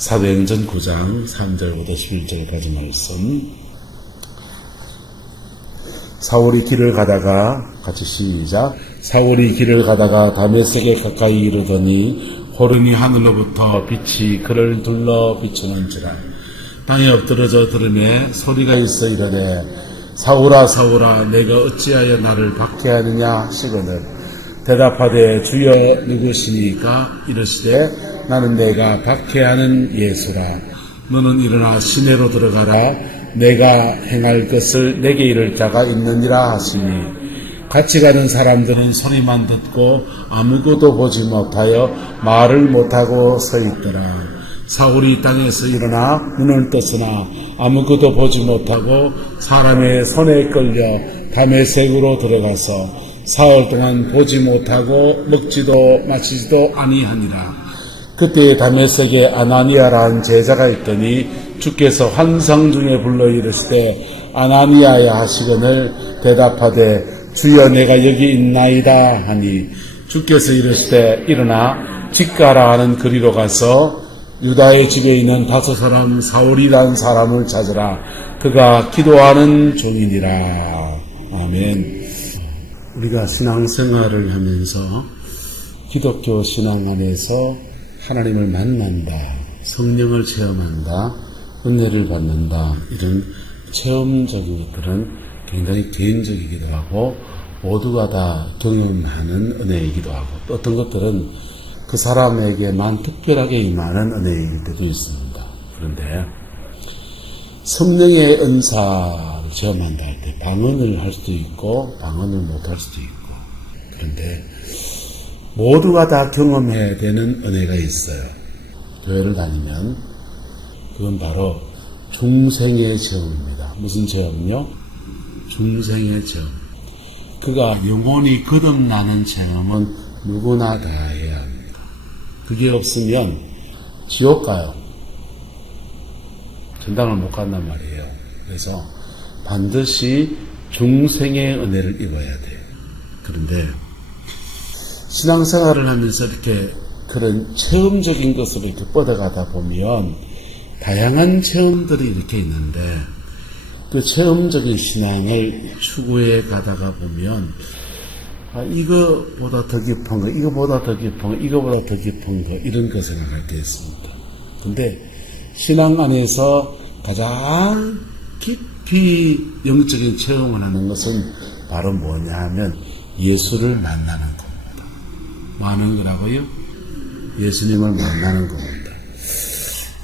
사도행전 9장 3절부터 11절까지 말씀. 사울이 길을 가다가 같이 시작. 사울이 길을 가다가 다메섹에 가까이 이르더니 호련히 하늘로부터 빛이 그를 둘러 비추는지라. 땅에 엎드러져 들으매 소리가 있어 이르되 사울아 사울아 내가 어찌하여 나를 박해하느냐 하시거늘 대답하되 주여 누구시니까 이르시되 나는 내가 박해하는 예수라. 너는 일어나 시내로 들어가라. 내가 행할 것을 내게 이를 자가 있느니라 하시니 같이 가는 사람들은 소리만 듣고 아무것도 보지 못하여 말을 못하고 서 있더라. 사울이 땅에서 일어나 눈을 떴으나 아무것도 보지 못하고 사람의 손에 끌려 다메섹으로 들어가서 사흘 동안 보지 못하고 먹지도 마시지도 아니하니라. 그때 다메섹에 아나니아라는 제자가 있더니 주께서 환상 중에 불러 이르시되 아나니아야 하시거늘 대답하되 주여 내가 여기 있나이다 하니 주께서 이르시되 일어나 직가라 하는 거리로 가서 유다의 집에 있는 5 사울이라는 사람을 찾으라. 그가 기도하는 종이니라. 아멘. 우리가 신앙생활을 하면서 기독교 신앙 안에서 하나님을 만난다, 성령을 체험한다, 은혜를 받는다, 이런 체험적인 것들은 굉장히 개인적이기도 하고 모두가 다 경험하는 은혜이기도 하고 또 어떤 것들은 그 사람에게만 특별하게 임하는 은혜일 때도 있습니다. 그런데 성령의 은사를 체험한다 할 때 방언을 할 수도 있고 방언을 못할 수도 있고, 그런데 모두가 다 경험해야 되는 은혜가 있어요. 교회를 다니면 그건 바로 중생의 체험입니다. 무슨 체험이요? 중생의 체험. 그가 영혼이 거듭나는 체험은 누구나 다 해야 합니다. 그게 없으면 지옥 가요. 전당을 못 간단 말이에요. 그래서 반드시 중생의 은혜를 입어야 돼요. 그런데 신앙생활을 하면서 이렇게 그런 체험적인 것을 이렇게 뻗어가다 보면 다양한 체험들이 이렇게 있는데 그 체험적인 신앙을 추구해 가다가 보면 이거보다 더 깊은 거, 이거보다 더 깊은 거, 이거보다 더 깊은 거, 이런 거 생각할 때 있습니다. 근데 신앙 안에서 가장 깊이 영적인 체험을 하는 것은 바로 뭐냐 하면 예수를 만나는 겁니다. 뭐 하는 거라고요? 예수님을 만나는 겁니다.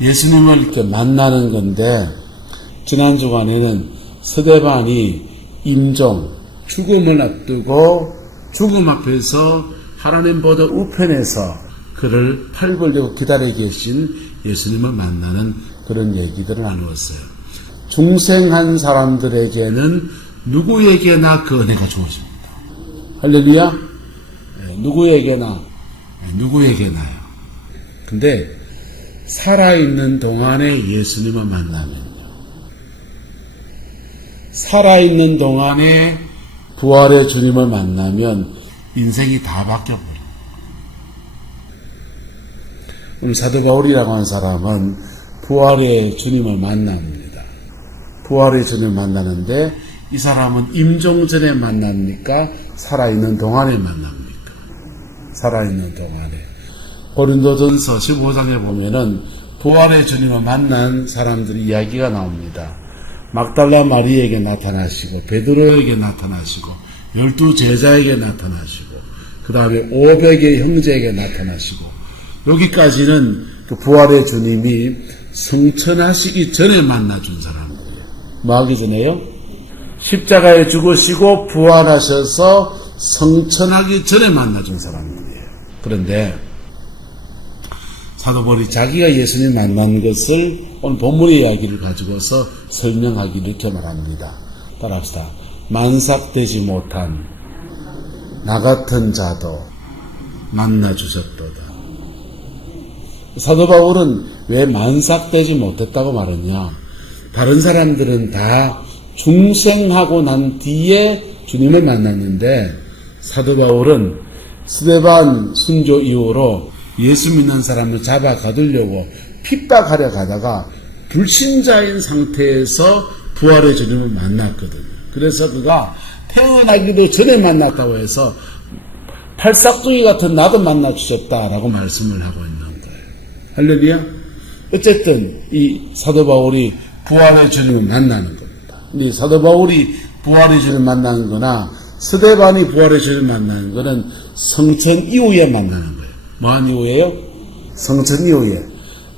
예수님을 이렇게 만나는 건데, 지난 주간에는 스데반이 임종, 죽음을 앞두고 죽음 앞에서 하나님보다 우편에서 그를 팔 벌리고 기다리고 계신 예수님을 만나는 그런 얘기들을 나누었어요. 중생한 사람들에게는 누구에게나 그 은혜가 주어집니다. 할렐루야? 누구에게나요. 근데 살아있는 동안에 예수님을 만나면요, 살아있는 동안에 부활의 주님을 만나면 인생이 다 바뀌어버려요. 오늘 사도 바울이라고 하는 사람은 부활의 주님을 만납니다. 부활의 주님을 만나는데 이 사람은 임종 전에 만납니까? 살아있는 동안에 만납니까? 살아있는 동안에. 고린도전서 15장에 보면은 부활의 주님을 만난 사람들의 이야기가 나옵니다. 막달라 마리에게 나타나시고 베드로에게 나타나시고 12 제자에게 나타나시고 그 다음에 500의 형제에게 나타나시고, 여기까지는 그 부활의 주님이 성천하시기 전에 만나준 사람이에요. 뭐 하기 전에요? 십자가에 죽으시고 부활하셔서 성천하기 전에 만나준 사람이에요. 그런데 사도 바울이 자기가 예수님 만난 것을 오늘 본문의 이야기를 가지고서 설명하기 이렇게 말합니다. 따라합시다. 만삭되지 못한 나 같은 자도 만나주셨도다. 사도 바울은 왜 만삭되지 못했다고 말했냐? 다른 사람들은 다 중생하고 난 뒤에 주님을 만났는데 사도 바울은 스데반 순교 이후로 예수 믿는 사람을 잡아 가두려고 핍박하려 가다가 불신자인 상태에서 부활의 주님을 만났거든요. 그래서 그가 태어나기도 전에 만났다고 해서 팔싹둥이 같은 나도 만나 주셨다라고 말씀을 하고 있는 거예요. 할렐루야. 어쨌든 이 사도 바울이 부활의 주님을 만나는 겁니다. 이 사도 바울이 부활의 주님을 만나는 거나 스데반이 부활의 주님을 만나는 거는 성천 이후에 만나는 거예요. 뭐한 이후에요? 성천 이후에.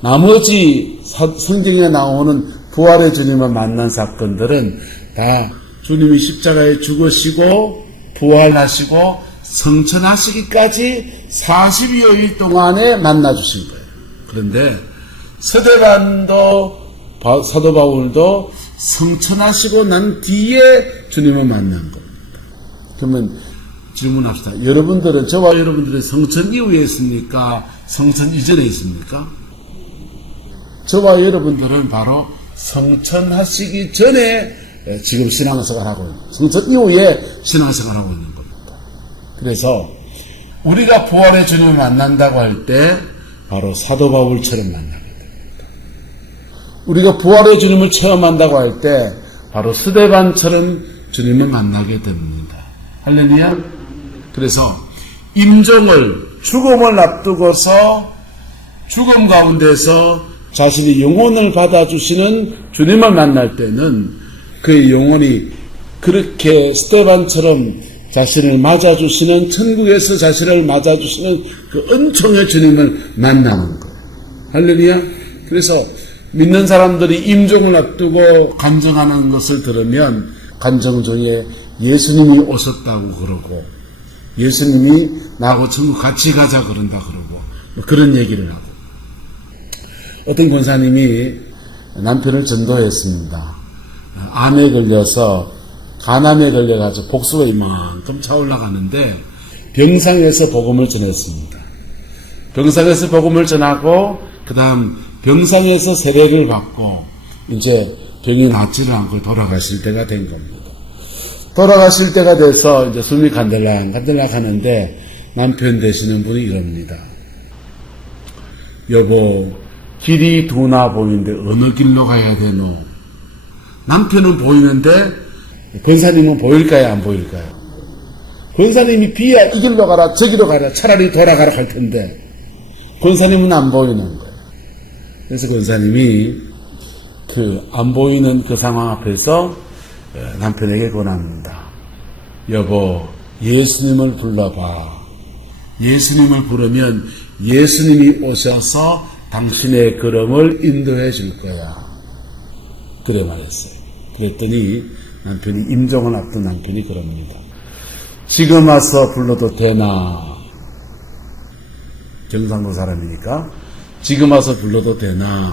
나머지 성경에 나오는 부활의 주님을 만난 사건들은 다 주님이 십자가에 죽으시고 부활하시고 성천하시기까지 40여일 동안에 만나주신 거예요. 그런데 스데반도 사도 바울도 성천하시고 난 뒤에 주님을 만난 겁니다. 그러면 질문합시다. 여러분들은, 저와 여러분들은 성천 이후에 있습니까? 성천 이전에 있습니까? 저와 여러분들은 바로 성천하시기 전에 지금 신앙생활하고 있는, 성천 이후에 신앙생활하고 있는 겁니다. 그래서 우리가 부활의 주님을 만난다고 할 때 바로 사도 바울처럼 만나게 됩니다. 우리가 부활의 주님을 체험한다고 할 때 바로 스데반처럼 주님을 만나게 됩니다. 할렐루야. 그래서 임종을, 죽음을 앞두고서 죽음 가운데서 자신이 영혼을 받아주시는 주님을 만날 때는 그의 영혼이 그렇게 스데반처럼 자신을 맞아주시는, 천국에서 자신을 맞아주시는 그 은총의 주님을 만나는 거예요. 할렐루야. 그래서 믿는 사람들이 임종을 앞두고 간증하는 것을 들으면 간증 중에 예수님이 오셨다고 그러고, 예수님이 나하고 천국 같이 가자 그런다 그러고, 그런 얘기를 하고. 어떤 권사님이 남편을 전도했습니다. 암에 걸려서, 간암에 걸려가지고 복수가 이만큼 차올라가는데 병상에서 복음을 전했습니다. 병상에서 복음을 전하고 그 다음 병상에서 세례를 받고 이제 병이 낫지를 않고 돌아가실 때가 된 겁니다. 돌아가실 때가 돼서 이제 숨이 간들락 하는데 남편 되시는 분이 이럽니다. 여보, 길이 두나 보이는데 어느 길로 가야 되노? 남편은 보이는데 권사님은 보일까요, 안 보일까요? 권사님이 비야 이 길로 가라 저기로 가라 차라리 돌아가라 할 텐데 권사님은 안 보이는 거예요. 그래서 권사님이 그 안 보이는 그 상황 앞에서 남편에게 권합니다. 여보, 예수님을 불러봐. 예수님을 부르면 예수님이 오셔서 당신의 걸음을 인도해 줄 거야. 그래 말했어요. 그랬더니 남편이, 임종을 앞둔 남편이 그럽니다. 지금 와서 불러도 되나? 경상도 사람이니까 지금 와서 불러도 되나?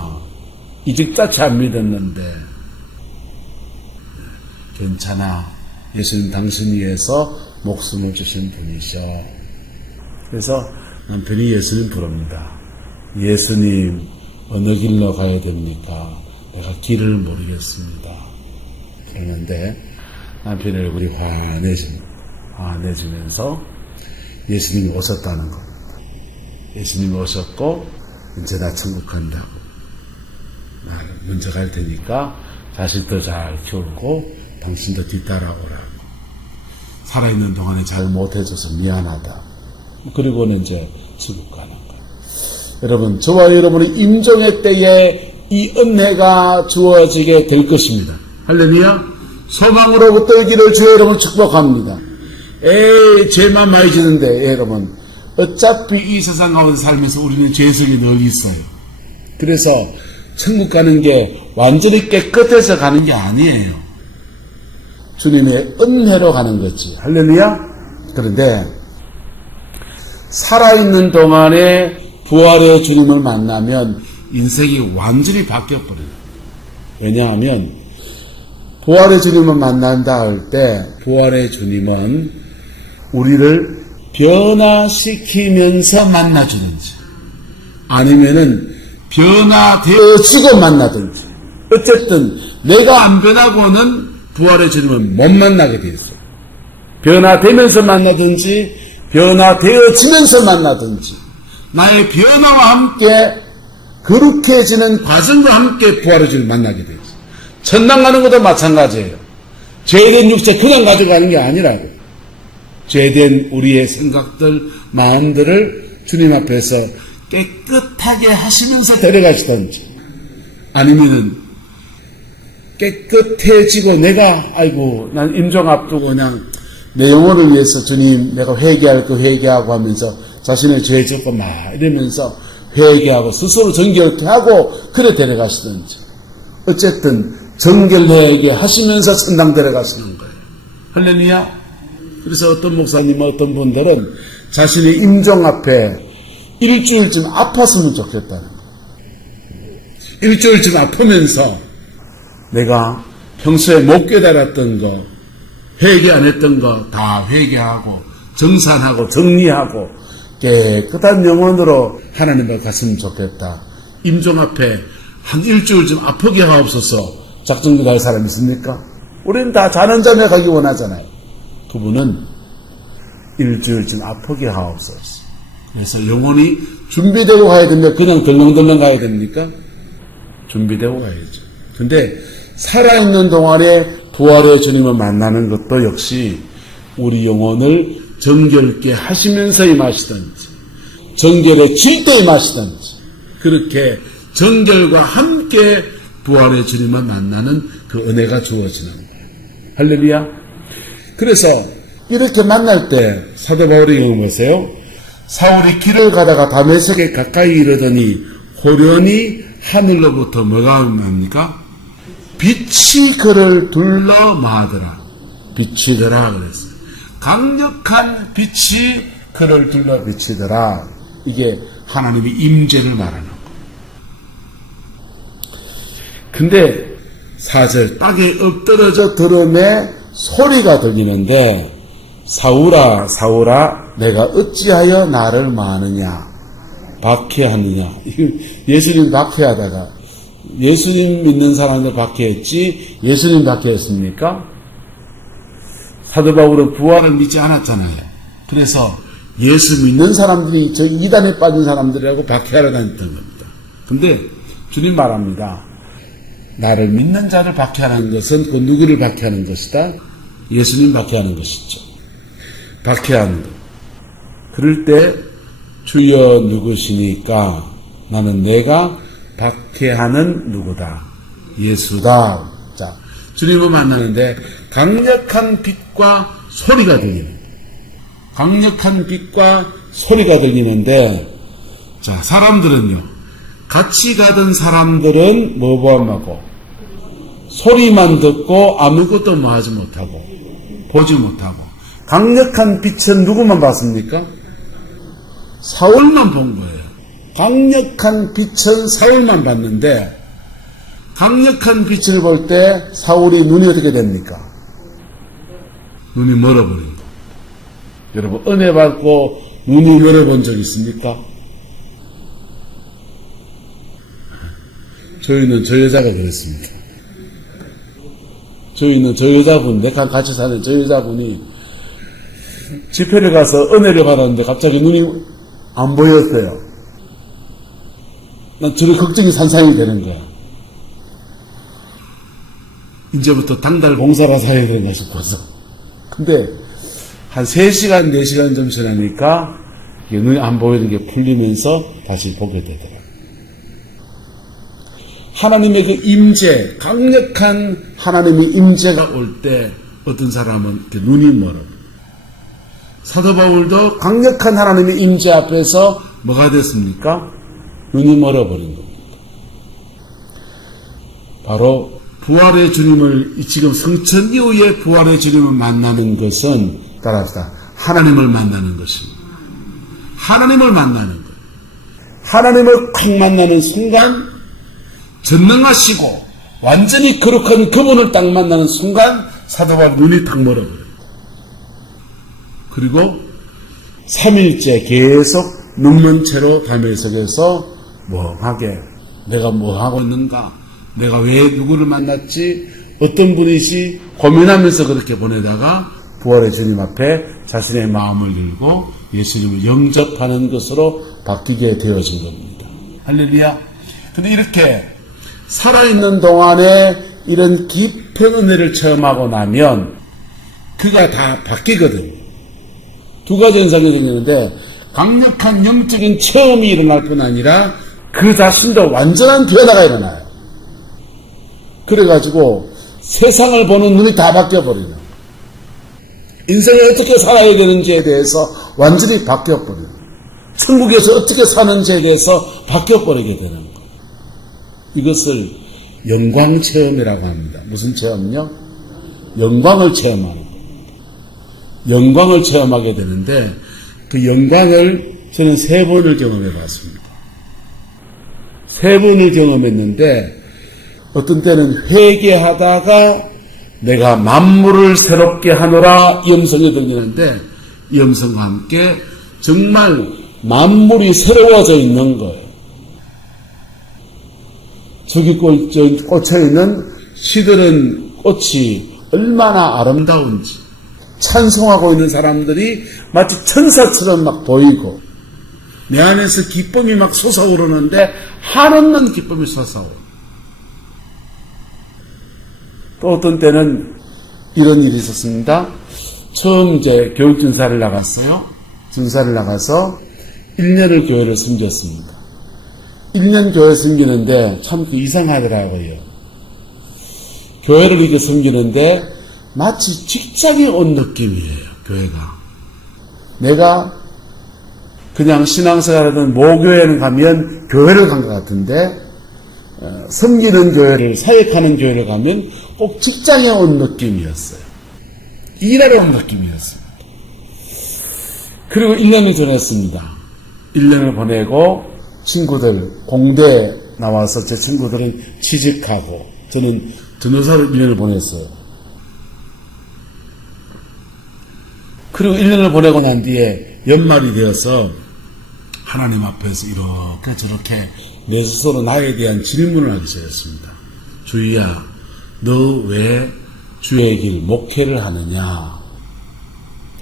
이직자치 안 믿었는데. 괜찮아. 예수님 당신 위해서 목숨을 주신 분이셔. 그래서 남편이 예수님 부릅니다. 예수님, 어느 길로 가야 됩니까? 내가 길을 모르겠습니다. 그러는데 남편의 얼굴이 환해지면서 예수님이 오셨다는 겁니다. 예수님이 오셨고 이제 나 천국 간다고. 나 먼저 갈 테니까 자식도 잘 키우고 당신도 뒤따라오라고. 살아있는 동안에 잘 못해줘서 미안하다. 그리고는 이제 천국 가는 거예요. 여러분, 저와 여러분의 임종의 때에 이 은혜가 주어지게 될 것입니다. 할렐루야. 소망으로부터 이기를 주여 여러분 축복합니다. 죄만 많이 지는데 여러분, 어차피 이 세상 가운데 살면서 우리는 죄성이 늘 있어요. 그래서 천국 가는 게 완전히 깨끗해서 가는 게 아니에요. 주님의 은혜로 가는 거지. 할렐루야. 그런데 살아있는 동안에 부활의 주님을 만나면 인생이 완전히 바뀌어버려요. 왜냐하면 부활의 주님을 만난다 할 때 부활의 주님은 우리를 변화시키면서 만나주는지 아니면은 변화되어지고 만나든지, 어쨌든 내가 안 변하고는 부활의 주님을 못 만나게 되어 있어요. 변화되면서 만나든지 변화되어지면서 만나든지 나의 변화와 함께 거룩해지는 과정과 함께 부활의 주님을 만나게 되죠. 천당 가는 것도 마찬가지예요. 죄된 육체 그냥 가져가는 게 아니라고. 죄된 우리의 생각들, 마음들을 주님 앞에서 깨끗하게 하시면서 데려가시든지, 아니면은 깨끗해지고 내가 아이고 난 임종 앞두고 그냥 내 영혼을 위해서 주님 내가 회개할 거 회개하고 하면서 자신의 죄 짓고 막 이러면서 회개하고 스스로 정결케 하고 그래 데려가시든지, 어쨌든 정결되게 하시면서 천당 데려가시는 거예요. 할렐루야. 그래서 어떤 목사님 어떤 분들은 자신의 임종 앞에 일주일쯤 아팠으면 좋겠다는 거예요. 일주일쯤 아프면서 내가 평소에 못 깨달았던 거, 회개 안 했던 거 다 회개하고 정산하고 정리하고 깨끗한 영혼으로 하나님 앞에 갔으면 좋겠다. 임종 앞에 한 일주일쯤 아프게 하옵소서 작정기도 할 사람 있습니까? 우리는 다 자는 잠에 가기 원하잖아요. 그분은 일주일쯤 아프게 하옵소서. 그래서 영혼이 준비되고 가야 됩니까? 그냥 덜렁덜렁 가야 됩니까? 준비되고 가야죠. 근데 살아있는 동안에 부활의 주님을 만나는 것도 역시 우리 영혼을 정결케 하시면서 임하시든지, 정결해질 때 임하시든지, 그렇게 정결과 함께 부활의 주님을 만나는 그 은혜가 주어지는 거예요. 할렐루야. 그래서 이렇게 만날 때 사도 바울이 경험하세요. 사울이 길을 가다가 다메섹에 가까이 이르더니 호련히 하늘로부터 뭐가 옵니까? 빛이 그를 둘러 마하더라. 비치더라 그랬어요. 강력한 빛이 그를 둘러 비치더라. 이게 하나님의 임재를 말하는 거예요. 근데 4절 땅에 엎드러져 들음에 소리가 들리는데 사울아 사울아 내가 어찌하여 나를 마느냐 박해하느냐. 예수님 박해하다가 예수님 믿는 사람들 박해했지 예수님 박해했습니까? 사도 바울은 부활을 믿지 않았잖아요. 그래서 예수 믿는 사람들이 저 이단에 빠진 사람들이라고 박해하러 다녔던 겁니다. 근데 주님 말합니다. 나를 믿는 자를 박해하는 것은 그 누구를 박해하는 것이다? 예수님 박해하는 것이죠. 박해하는 것. 그럴 때 주여 누구시니까 나는 내가 박해하는 누구다? 예수다. 자, 주님을 만나는데 강력한 빛과 소리가 들리는, 강력한 빛과 소리가 들리는데, 자, 사람들은요, 같이 가던 사람들은 뭐 하고 소리만 듣고 아무것도 뭐 하지 못하고 보지 못하고, 강력한 빛은 누구만 봤습니까? 사울만 본 거예요. 강력한 빛은 사울만 봤는데, 강력한 빛을 볼 때 사울이 눈이 어떻게 됩니까? 눈이 멀어버린 거예요. 여러분, 은혜 받고 눈이 멀어본 적 있습니까? 저희는 저 여자가 그랬습니다. 저희는 저 여자분, 내가 같이 사는 저 여자분이 집회를 가서 은혜를 받았는데 갑자기 눈이 안 보였어요. 난 저를 걱정이 산산이 되는 거야. 이제부터 당달 봉사가 사야 되나 싶어서. 근데 한 3시간, 4시간 좀 지나니까 눈이 안 보이는 게 풀리면서 다시 보게 되더라고요. 하나님의 그 임재, 강력한 하나님의 임재가 올 때 어떤 사람은 이렇게 눈이 멀어. 사도 바울도 강력한 하나님의 임재 앞에서 뭐가 됐습니까? 눈이 멀어버린 겁니다. 바로 부활의 주님을, 지금 성천 이후에 부활의 주님을 만나는 것은, 따라합시다, 하나님을 만나는 것입니다. 하나님을 만나는 것. 하나님을 딱 만나는 순간, 전능하시고 완전히 거룩한 그분을 딱 만나는 순간 사도 바울 눈이 딱 멀어버려요. 그리고 3일째 계속 눈먼 채로 다메섹에서 멍하게 내가 뭐 하고 있는가, 내가 왜 누구를 만났지, 어떤 분이시 고민하면서 그렇게 보내다가 부활의 주님 앞에 자신의 마음을 열고 예수님을 영접하는 것으로 바뀌게 되어진 겁니다. 할렐루야. 근데 이렇게 살아있는 동안에 이런 깊은 은혜를 체험하고 나면 그가 다 바뀌거든. 두 가지 현상이 생기는데 강력한 영적인 체험이 일어날 뿐 아니라 그 자신도 완전한 변화가 일어나요. 그래가지고 세상을 보는 눈이 다 바뀌어버리는, 인생을 어떻게 살아야 되는지에 대해서 완전히 바뀌어버리는, 천국에서 어떻게 사는지에 대해서 바뀌어버리게 되는 것. 이것을 영광 체험이라고 합니다. 무슨 체험요? 영광을 체험하는 것. 영광을 체험하게 되는데 그 영광을 저는 3번을 경험해 봤습니다. 3번을 경험했는데 어떤 때는 회개하다가 내가 만물을 새롭게 하노라 이 음성이 들리는데 이 음성과 함께 정말 만물이 새로워져 있는 거예요. 저기 꽂혀있는 시들은 꽃이 얼마나 아름다운지 찬송하고 있는 사람들이 마치 천사처럼 막 보이고 내 안에서 기쁨이 막 솟아오르는데 한없는 기쁨이 솟아오르고 또 어떤 때는 이런 일이 있었습니다. 처음 이제 교육준사를 나갔어요. 준사를 나가서 1년을 교회를 섬겼습니다. 1년 교회 섬기는데 참 이상하더라고요. 교회를 이렇게 섬기는데 마치 직장에 온 느낌이에요. 교회가. 내가 그냥 신앙생활하던 모교회는 가면 교회를 간 것 같은데 섬기는 교회를, 사역하는 교회를 가면 꼭 직장에 온 느낌이었어요. 일하러 온 느낌이었습니다. 그리고 1년을 보냈습니다. 1년을 보내고 친구들, 공대 나와서 제 친구들은 취직하고 저는 전도사로 1년을 보냈어요. 그리고 1년을 보내고 난 뒤에 연말이 되어서 하나님 앞에서 이렇게 저렇게 내 스스로 나에 대한 질문을 하기 시작했습니다. 주희야, 너 왜 주의 길 목회를 하느냐?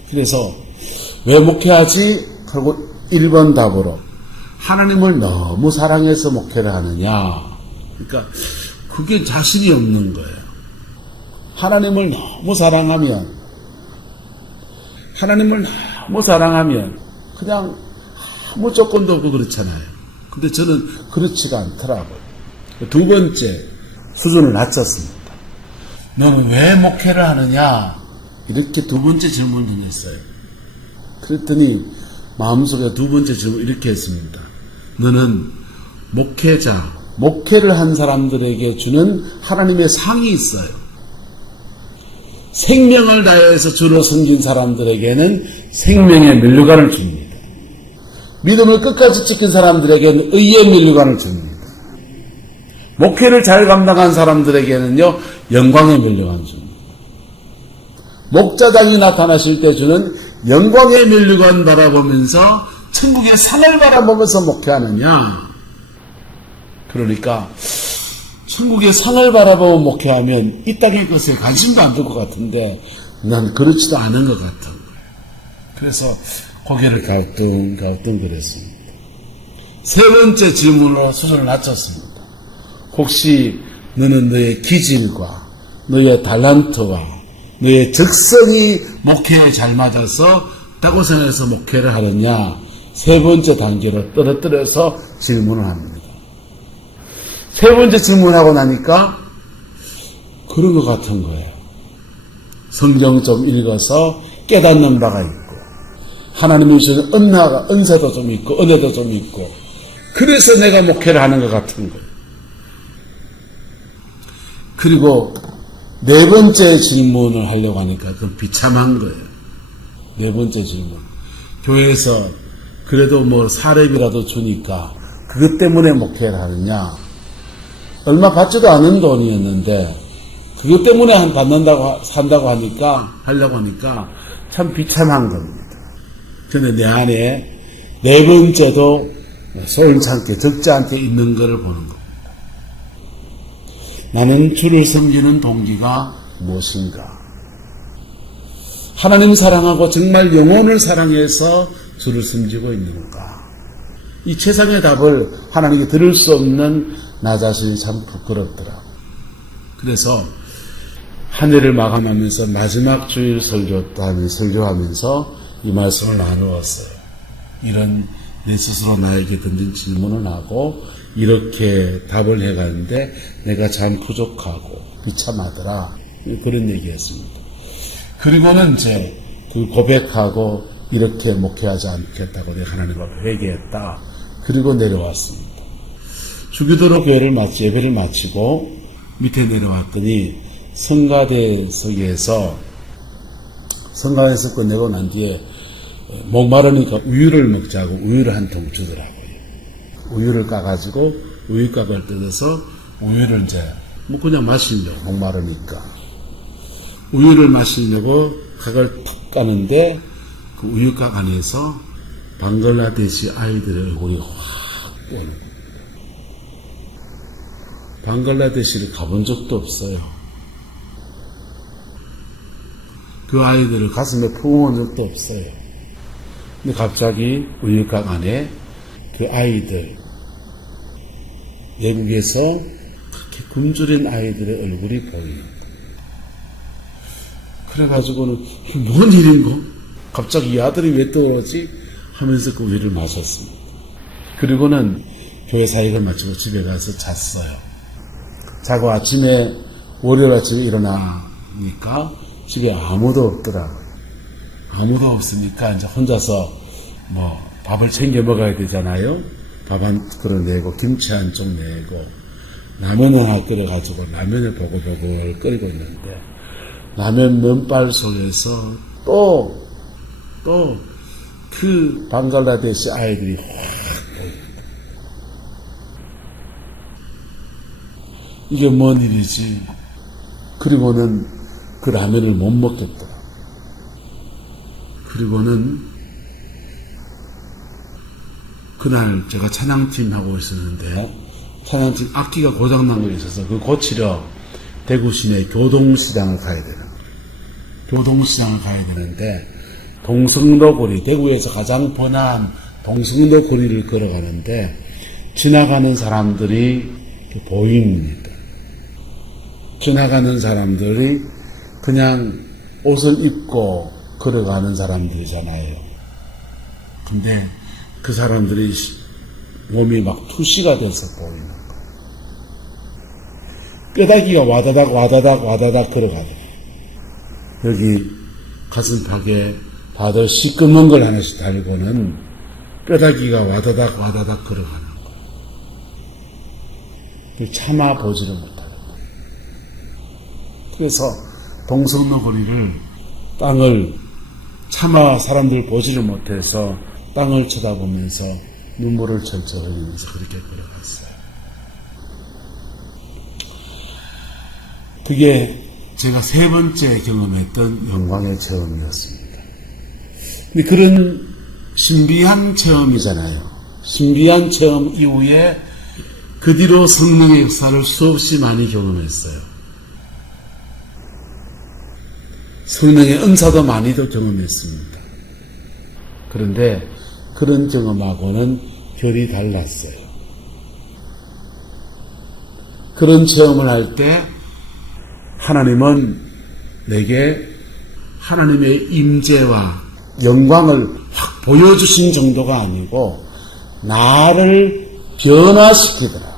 그래서 왜 목회하지? 하고 1번 답으로 하나님을 너무 사랑해서 목회를 하느냐? 그러니까 그게 자신이 없는 거예요. 하나님을 너무 사랑하면 그냥 아무 조건도 없고 그렇잖아요. 근데 저는 그렇지가 않더라고요. 2번째 수준을 낮췄습니다. 너는 왜 목회를 하느냐? 이렇게 2번째 질문을 했어요. 그랬더니 마음속에 2번째 질문 이렇게 했습니다. 너는 목회자, 목회를 한 사람들에게 주는 하나님의 상이 있어요. 생명을 다해서 주를 섬긴 사람들에게는 생명의 면류관을 줍니다. 믿음을 끝까지 지킨 사람들에게는 의의 면류관을 줍니다. 목회를 잘 감당한 사람들에게는요, 영광의 면류관을 줍니다. 목자장이 나타나실 때 주는 영광의 면류관 바라보면서 천국의 상을 바라보면서 목회하느냐? 그러니까 천국의 상을 바라보고 목회하면 이 땅의 것에 관심도 안 둘 것 같은데 난 그렇지도 않은 것 같은 거예요. 그래서 고개를 가우뚱 그랬습니다. 3번째 질문으로 수준을 낮췄습니다. 혹시 너는 너의 기질과 너의 달란트와 너의 적성이 목회에 잘 맞아서 다고생해서 목회를 하느냐? 3번째 단계로 떨어뜨려서 질문을 합니다. 3번째 질문하고 나니까 그런 것 같은 거예요. 성경 좀 읽어서 깨닫는 바가 있고 하나님이 주신 은사도 좀 있고 은혜도 좀 있고 그래서 내가 목회를 하는 것 같은 거예요. 그리고 4번째 질문을 하려고 하니까 좀 비참한 거예요. 4번째 질문. 교회에서 그래도 뭐 사례비라도 주니까 그것 때문에 목회를 하느냐? 얼마 받지도 않은 돈이었는데 그것 때문에 산다고 하려고 하니까 참 비참한 겁니다. 근데 내 안에 4번째도 소원찮게 적지 않게 있는 것을 보는 겁니다. 나는 주를 섬기는 동기가 무엇인가? 하나님 사랑하고 정말 영혼을 사랑해서 주를 섬기고 있는가? 이 최상의 답을 하나님께 들을 수 없는 나 자신이 참 부끄럽더라. 그래서 한 해를 마감하면서 마지막 주일 설교하면서 이 말씀을 나누었어요. 이런 내 스스로 나에게 던진 질문을 하고 이렇게 답을 해가는데 내가 참 부족하고 비참하더라. 그런 얘기였습니다. 그리고는 이제 그 고백하고 이렇게 목회하지 않겠다고 내가 하나님 앞에 회개했다. 그리고 내려왔습니다. 주기도로 예배를 마치고 밑에 내려왔더니 성가대석에서 끝내고 난 뒤에 목마르니까 우유를 먹자고 우유를 한 통 주더라고요. 우유를 까가지고 우유값을 뜯어서 우유를 이제 그냥 마시려고 목마르니까 우유를 마시려고 각을 탁 까는데 그 우유값 안에서 방글라데시 아이들의 얼굴이 확 오는 거예요. 방글라데시를 가본 적도 없어요. 그 아이들을 가슴에 품어온 적도 없어요. 근데 갑자기 우유곽 안에 그 아이들, 외국에서 그렇게 굶주린 아이들의 얼굴이 보이는 거예요. 그래가지고는 뭔 일인고? 갑자기 이 아들이 왜 떠오르지? 하면서 그 우유를 마셨습니다. 그리고는 교회 사역을 마치고 집에 가서 잤어요. 자고 아침에 월요일 아침에 일어나니까 집에 아무도 없더라고요. 아무도 없으니까 이제 혼자서 밥을 챙겨 먹어야 되잖아요. 밥 한 그릇 내고 김치 한 쪽 내고 라면 하나 끓여가지고 라면을 보글보글 끓이고 있는데 라면 면발 속에서 또 그 방글라데시 아이들이 확 보입니다. 이게 뭔 일이지? 그리고는 그 라면을 못 먹겠더라. 그리고는 그날 제가 찬양팀 하고 있었는데 찬양팀 악기가 고장난 거 있어서 그 고치러 대구 시내 교동시장을 가야 되는 거예요. 교동시장을 가야 되는데 동성로 거리, 대구에서 가장 번화한 동성로 거리를 걸어가는데 지나가는 사람들이 보입니다. 지나가는 사람들이 그냥 옷을 입고 걸어가는 사람들이잖아요. 근데 그 사람들이 몸이 막 투시가 돼서 보이는 거예요. 뼈다귀가 와다닥 걸어가더라고요. 여기 가슴팍에 다들 시꺼먼 걸 하나씩 달고는 뼈다귀가 와다닥 걸어가는 거예요. 참아 보지를 못하는 거예요. 그래서 동성로 거리를 땅을 차마 사람들 보지를 못해서 땅을 쳐다보면서 눈물을 철철 흘리면서 그렇게 걸어갔어요. 그게 제가 3번째 경험했던 영광의 체험이었습니다. 근데 그런 신비한 체험이잖아요. 신비한 체험 이후에 그 뒤로 성령의 역사를 수없이 많이 경험했어요. 성령의 은사도 많이도 경험했습니다. 그런데 그런 경험하고는 결이 달랐어요. 그런 체험을 할 때 하나님은 내게 하나님의 임재와 영광을 확 보여주신 정도가 아니고 나를 변화시키더라.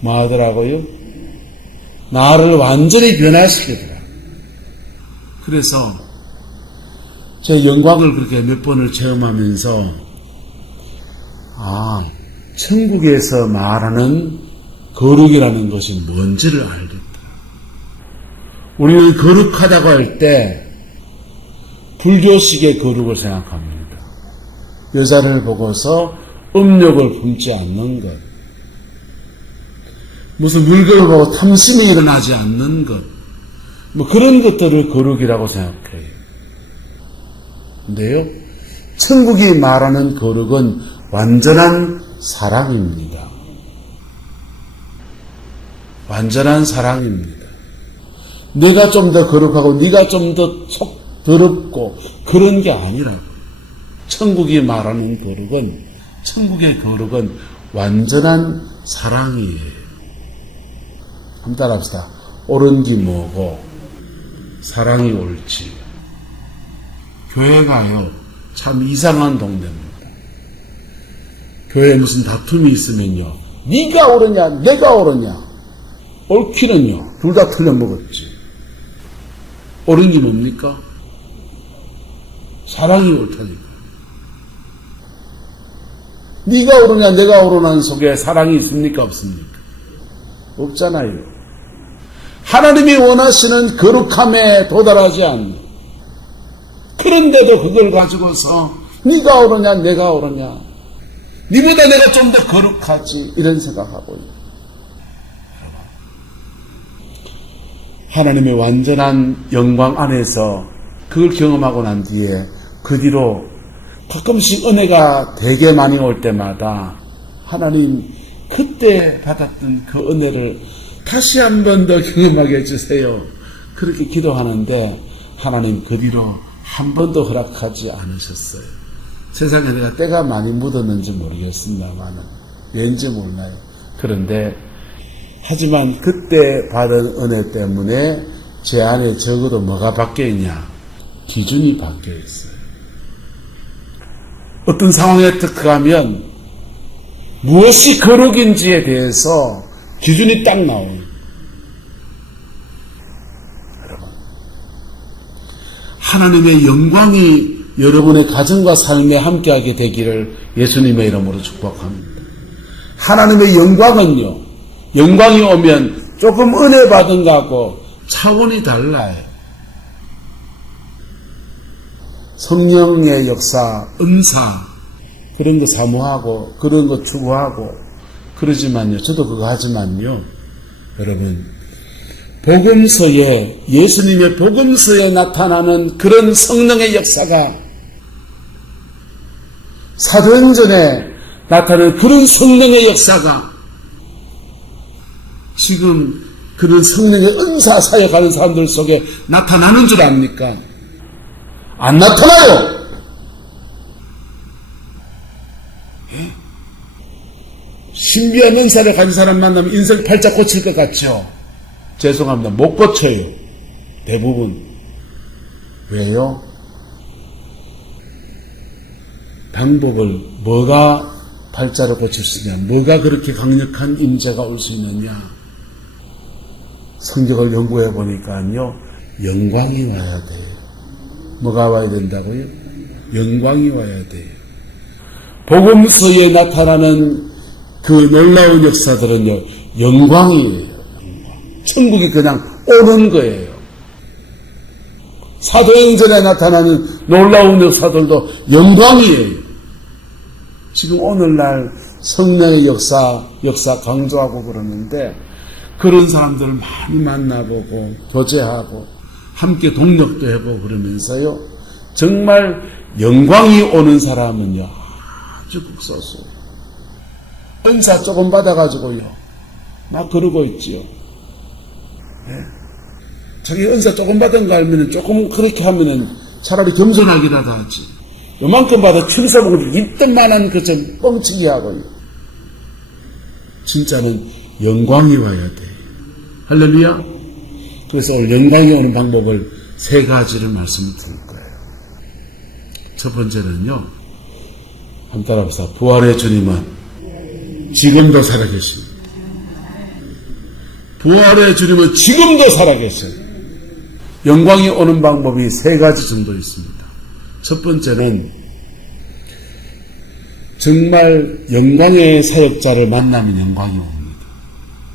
뭐 하더라고요? 나를 완전히 변화시키더라. 그래서 제 영광을 그렇게 몇 번을 체험하면서 천국에서 말하는 거룩이라는 것이 뭔지를 알겠다. 우리는 거룩하다고 할 때 불교식의 거룩을 생각합니다. 여자를 보고서 음욕을 품지 않는 것, 무슨 물건을 보고 탐심이 일어나지 않는 것, 그런 것들을 거룩이라고 생각해요. 근데요, 천국이 말하는 거룩은 완전한 사랑입니다. 완전한 사랑입니다. 내가 좀 더 거룩하고 네가 좀 더 속 더럽고 그런 게 아니라고. 천국이 말하는 거룩은 천국의 거룩은 완전한 사랑이에요. 한번 따라합시다. 옳은 게 뭐고 사랑이 옳지. 교회가요 참 이상한 동네입니다. 교회에 무슨 다툼이 있으면요 네가 옳으냐 내가 옳으냐, 옳기는요 둘 다 틀려먹었지. 옳은 게 뭡니까? 사랑이 옳다니까. 네가 옳으냐 내가 옳으냐는 속에 사랑이 있습니까 없습니까? 없잖아요. 하나님이 원하시는 거룩함에 도달하지 않는, 그런데도 그걸 가지고서 네가 옳으냐 내가 옳으냐, 네보다 내가 좀 더 거룩하지, 이런 생각하고 있는. 하나님의 완전한 영광 안에서 그걸 경험하고 난 뒤에 그 뒤로 가끔씩 은혜가 되게 많이 올 때마다 하나님 그때 받았던 그 은혜를 다시 한 번 더 경험하게 해주세요. 그렇게 기도하는데 하나님 그 뒤로 한 번도 허락하지 않으셨어요. 세상에 내가 때가 많이 묻었는지 모르겠습니다만 왠지 몰라요. 그런데 하지만 그때 받은 은혜 때문에 제 안에 적어도 뭐가 바뀌어 있냐? 기준이 바뀌어 있어요. 어떤 상황에 들어가면 무엇이 거룩인지에 대해서 기준이 딱 나오는. 여러분, 하나님의 영광이 여러분의 가정과 삶에 함께하게 되기를 예수님의 이름으로 축복합니다. 하나님의 영광은요, 영광이 오면 조금 은혜 받은 거하고 차원이 달라요. 성령의 역사, 은사, 그런 거 사모하고 그런 거 추구하고 그러지만요, 저도 그거 하지만요, 여러분, 복음서에, 예수님의 복음서에 나타나는 그런 성령의 역사가, 사도행전에 나타나는 그런 성령의 역사가 지금 그런 성령의 은사 사역하는 사람들 속에 나타나는 줄 압니까? 안 나타나요. 예? 신비한 은사를 가진 사람 만나면 인생 팔자 고칠 것 같죠? 죄송합니다. 못 고쳐요. 대부분. 왜요? 방법을, 뭐가 팔자를 고칠 수 있냐, 뭐가 그렇게 강력한 임재가 올 수 있느냐. 성경을 연구해 보니까요, 영광이 와야 돼요. 뭐가 와야 된다고요? 영광이 와야 돼요. 복음서에 나타나는 그 놀라운 역사들은요, 영광이에요. 천국이 그냥 오는 거예요. 사도행전에 나타나는 놀라운 역사들도 영광이에요. 지금 오늘날 성령의 역사 강조하고 그러는데, 그런 사람들을 많이 만나보고 교제하고 함께 동력도 해보고 그러면서요, 정말 영광이 오는 사람은요 아주 극소수. 은사 조금 받아가지고요 막 그러고 있지요. 네? 자기 은사 조금 받은 거 알면은 조금 그렇게 하면은 차라리 겸손하기라도 하지. 요만큼 받아 춤사복을 이딴만한 그 좀 뻥치기 하고요. 진짜는 영광이 와야 돼. 할렐루야. 그래서 오늘 영광이 오는 방법을 세 가지를 말씀드릴 거예요. 첫 번째는요, 한번 따라합시다. 부활의 주님은 지금도 살아계십니다. 부활의 주님은 지금도 살아계셔요. 영광이 오는 방법이 세 가지 정도 있습니다. 첫 번째는 정말 영광의 사역자를 만나면 영광이 옵니다.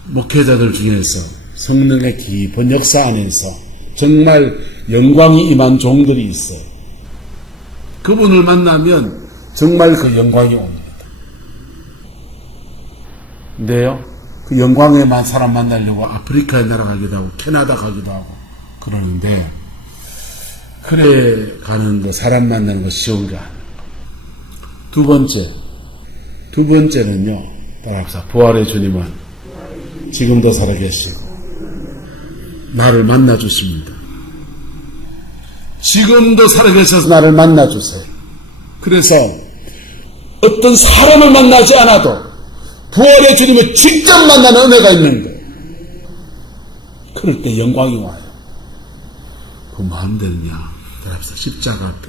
목회자들 중에서 성령의 깊은 역사 안에서 정말 영광이 임한 종들이 있어요. 그분을 만나면 정말 그 영광이 옵니다. 근데요, 그 영광에만 사람 만나려고 아프리카에 날아가기도 하고 캐나다 가기도 하고 그러는데, 그래 가는 거, 사람 만나는 거 쉬운 게 아니에요. 두 번째는요, 따라합시다. 부활의 주님은 지금도 살아계시고 나를 만나주십니다. 지금도 살아계셔서 나를 만나주세요. 그래서 어떤 사람을 만나지 않아도 부활의 주님을 직접 만나는 은혜가 있는 거예요. 그럴 때 영광이 와요. 그럼 뭐 하면 되느냐? 따라합시다. 십자가 앞에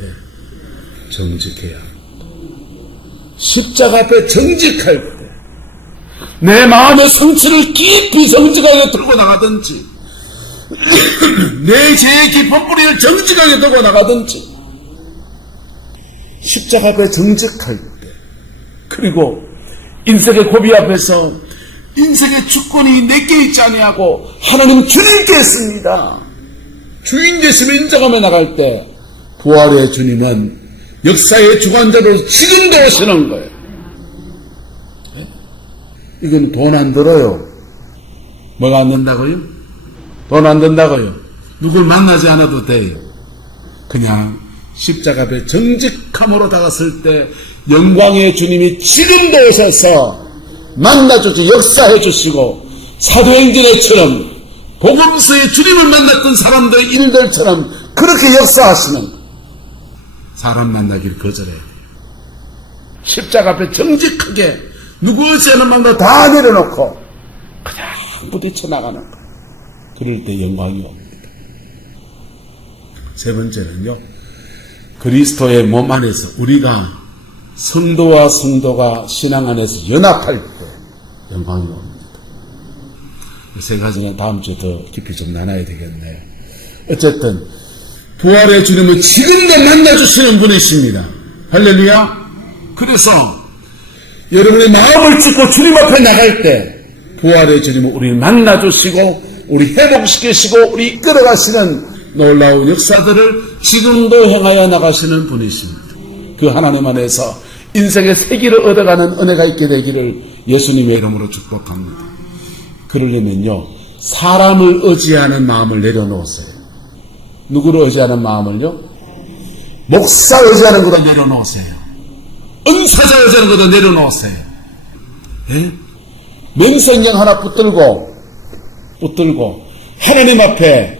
정직해야 합니다. 십자가 앞에 정직할 때 내 마음의 성취를 깊이 정직하게 들고 나가든지 내 죄의 깊은 뿌리를 정직하게 들고 나가든지 십자가 앞에 정직할 때 그리고 인생의 고비 앞에서 인생의 주권이 내게 있지 아니하고 하나님 주님께 있습니다. 주인 되심을 인정하며 나갈 때 부활의 주님은 역사의 주관자로 지금도 오시는 거예요. 이건 돈 안 들어요. 뭐가 안 된다고요? 돈 안 든다고요. 누굴 만나지 않아도 돼요. 그냥 십자가 앞에 정직함으로 다갔을 때 영광의 주님이 지금도 오셔서 만나주시 역사해 주시고 사도행전에처럼 복음서의 주님을 만났던 사람들의 일들처럼 그렇게 역사하시는 사람 만나기를 거절해야 돼요. 십자가 앞에 정직하게 누구 없이는 마음도 다 내려놓고 그냥 부딪혀 나가는 거예요. 그럴 때 영광이 옵니다. 세 번째는요, 그리스도의 몸 안에서 우리가 성도와 성도가 신앙 안에서 연합할 때 영광이 옵니다. 세 가지는 다음 주에 더 깊이 좀 나눠야 되겠네요. 어쨌든 부활의 주님은 지금도 만나주시는 분이십니다. 할렐루야. 그래서 여러분의 마음을 찢고 주님 앞에 나갈 때 부활의 주님은 우리를 만나주시고 우리 회복시키시고 우리 이끌어가시는 놀라운 역사들을 지금도 행하여 나가시는 분이십니다. 그 하나님 안에서 인생의 세기를 얻어가는 은혜가 있게 되기를 예수님의 이름으로 축복합니다. 그러려면요, 사람을 의지하는 마음을 내려놓으세요. 누구를 의지하는 마음을요? 목사 의지하는 것도 내려놓으세요. 은사자 의지하는 것도 내려놓으세요. 예? 명성경 하나 붙들고 하나님 앞에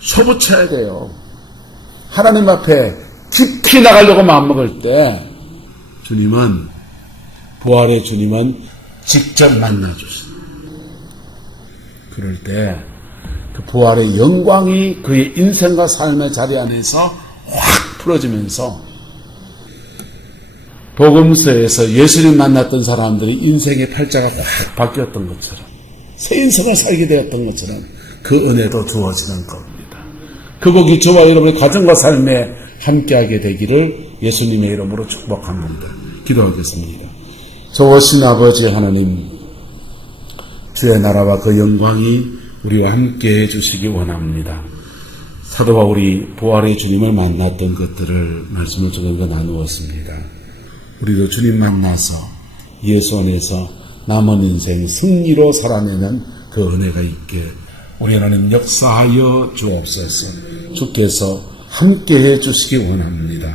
솟구쳐야 돼요. 하나님 앞에 깊이 나가려고 마음먹을 때 주님은, 부활의 주님은 직접 만나주십니다. 그럴 때 그 부활의 영광이 그의 인생과 삶의 자리 안에서 확 풀어지면서 복음서에서 예수님 만났던 사람들이 인생의 팔자가 확 바뀌었던 것처럼 새 인생을 살게 되었던 것처럼 그 은혜도 주어지는 겁니다. 그 복이 저와 여러분의 가정과 삶에 함께하게 되기를 예수님의 이름으로 축복합니다. 기도하겠습니다. 좋으신 아버지 하나님, 주의 나라와 그 영광이 우리와 함께 해주시기 원합니다. 사도 바울이 부활의 주님을 만났던 것들을 말씀을 통해 나누었습니다. 우리도 주님 만나서 예수 안에서 남은 인생 승리로 살아내는 그 은혜가 있게 우리 하나님 역사하여 주옵소서. 주께서 함께해 주시기 원합니다.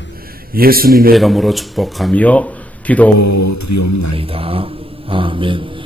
예수님의 이름으로 축복하며 기도드리옵나이다. 아멘.